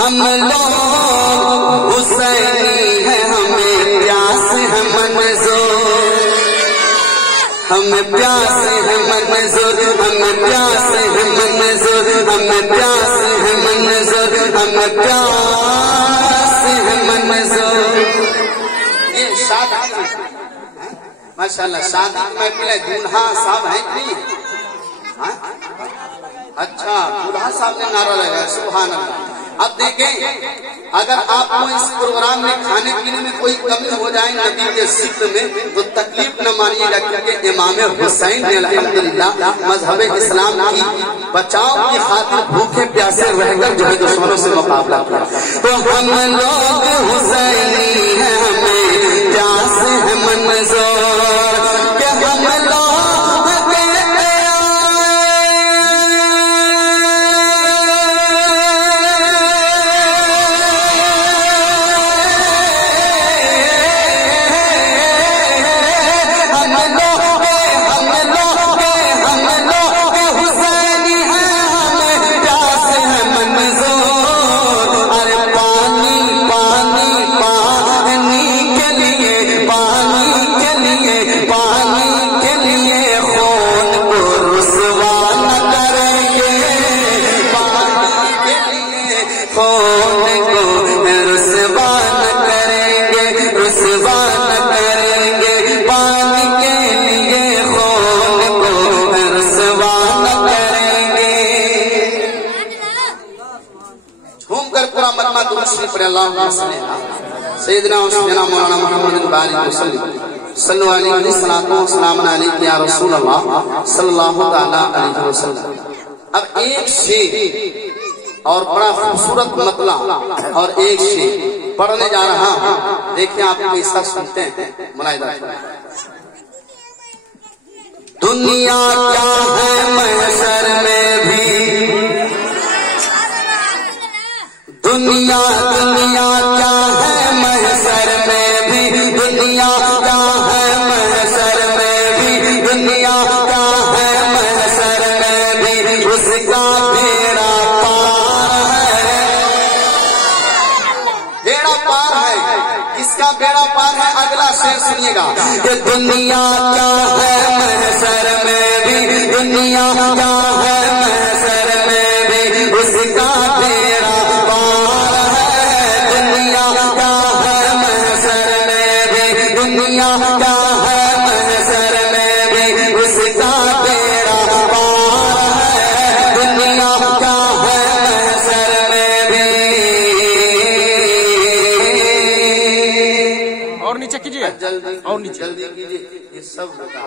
हम लोग हुसैनी है, हमें प्यास है मंजूर, हमें प्यास है मंजूर, हमें प्यास है मंजूर, हमें प्यास है मंजूर, हमें प्यास है मंजूर। ये शादी माशाल्लाह, शादी में मिले दूल्हा साहब है कि नहीं? अच्छा, दूल्हा साहब ने नारा लगाया, सुभान अल्लाह। अब देखें, अगर आपको इस प्रोग्राम में खाने पीने में कोई कमी हो जाए नबी के जिक्र में, तो तकलीफ न मानिएगा, क्योंकि इमाम हुसैन ने अल्हम्दुलिल्लाह मजहब इस्लाम की बचाव की खातिर भूखे प्यासे रहकर जो है दुश्मनों से मुकाबला किया। तो हम लोग हुसैनी हैं, हमें प्यास है मंजूर, कि हम लोग सैयदना मौलाना मोहम्मद सल्लल्लाहु अलैहि वसल्लम या रसूल अल्लाह सल्लल्लाहु अलैहि वसल्लम। अब एक शेर और बड़ा खूबसूरत मतला और एक शेर पढ़ने जा रहा हूँ, देखिए आप कैसा सुनते हैं, मुलाहिदा। दुनिया क्या है महशर में भी, दुनिया दुनिया क्या है महशर में भी, दुनिया क्या है महशर में भी, दुनिया क्या है महशर में भी, उसका बेड़ा पार है, बेड़ा पार है। किसका बेड़ा पार है? अगला शेर सुनिएगा कि दुनिया क्या है महशर में भी, दुनिया क्या है महशर में भी, उसका बेड़ा दुनिया क्या है महशर में भी, उसका बेड़ा पार है, दुनिया क्या है महशर में भी। और नीचे कीजिए, जल्दी और नीचे जल्दी कीजिए, ये सब बता